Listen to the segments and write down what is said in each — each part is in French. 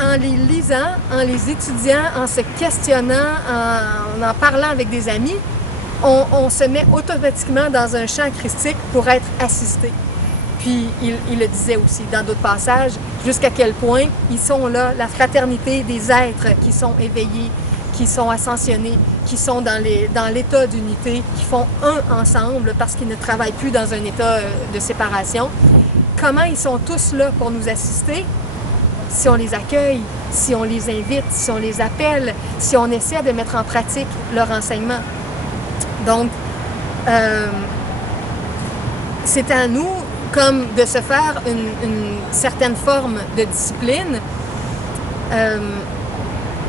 en les lisant, en les étudiant, en se questionnant, en parlant avec des amis, on se met automatiquement dans un champ christique pour être assisté. Puis il le disait aussi dans d'autres passages, jusqu'à quel point ils sont là, la fraternité des êtres qui sont éveillés, qui sont ascensionnés, qui sont dans l'état d'unité, qui font un ensemble parce qu'ils ne travaillent plus dans un état de séparation. Comment ils sont tous là pour nous assister? Si on les accueille, si on les invite, si on les appelle, si on essaie de mettre en pratique leur enseignement. Donc, c'est à nous, comme de se faire une certaine forme de discipline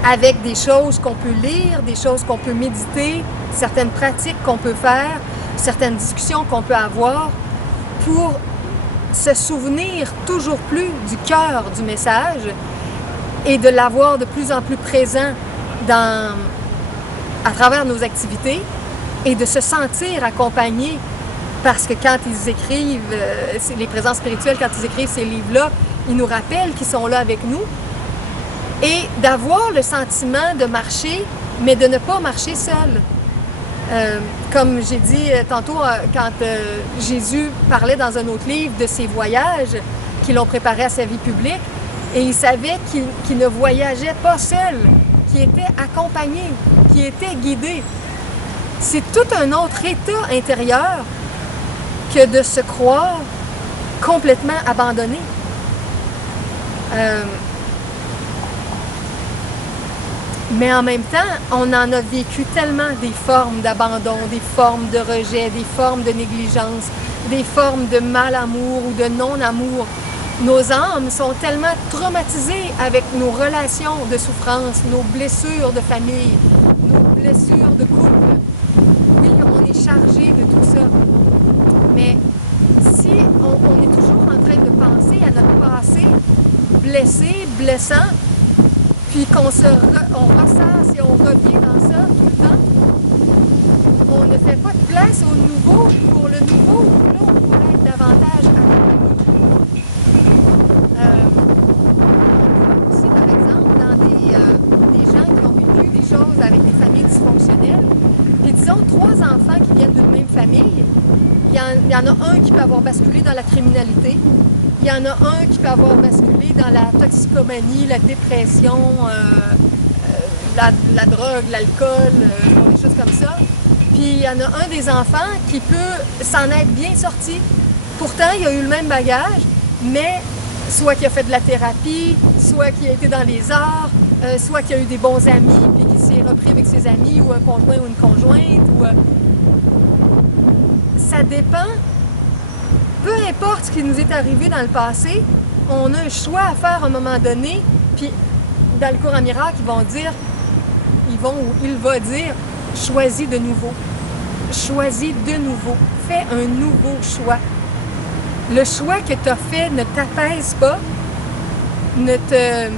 avec des choses qu'on peut lire, des choses qu'on peut méditer, certaines pratiques qu'on peut faire, certaines discussions qu'on peut avoir pour se souvenir toujours plus du cœur du message et de l'avoir de plus en plus présent à travers nos activités et de se sentir accompagné parce que quand ils écrivent, les présences spirituelles, quand ils écrivent ces livres-là, ils nous rappellent qu'ils sont là avec nous et d'avoir le sentiment de marcher, mais de ne pas marcher seul. Comme j'ai dit tantôt, quand Jésus parlait dans un autre livre de ses voyages qui l'ont préparé à sa vie publique, et il savait qu'il ne voyageait pas seul, qu'il était accompagné, qu'il était guidé. C'est tout un autre état intérieur que de se croire complètement abandonné. Mais en même temps, on en a vécu tellement des formes d'abandon, des formes de rejet, des formes de négligence, des formes de mal-amour ou de non-amour. Nos âmes sont tellement traumatisées avec nos relations de souffrance, nos blessures de famille, nos blessures de couple. Oui, on est chargé de tout ça. Mais si on est toujours en train de penser à notre passé blessé, blessant, puis qu'on ressasse et on revient dans ça tout le temps, on ne fait pas de place au nouveau pour le nouveau. Là, on pourrait être davantage accompagné. On voit aussi, par exemple, dans des gens qui ont vécu des choses avec des familles dysfonctionnelles, puis disons 3 enfants qui viennent d'une même famille, il y en a un qui peut avoir basculé dans la criminalité, il y en a un qui peut avoir basculé dans la toxicomanie, la dépression, la drogue, l'alcool, des choses comme ça. Puis il y en a un des enfants qui peut s'en être bien sorti. Pourtant, il a eu le même bagage, mais soit qu'il a fait de la thérapie, soit qu'il a été dans les arts, soit qu'il a eu des bons amis, puis qu'il s'est repris avec ses amis, ou un conjoint ou une conjointe. Ça dépend. Peu importe ce qui nous est arrivé dans le passé, on a un choix à faire à un moment donné, puis dans le cours en miracle, il va dire, choisis de nouveau. Choisis de nouveau. Fais un nouveau choix. Le choix que tu as fait ne t'apaise pas, ne te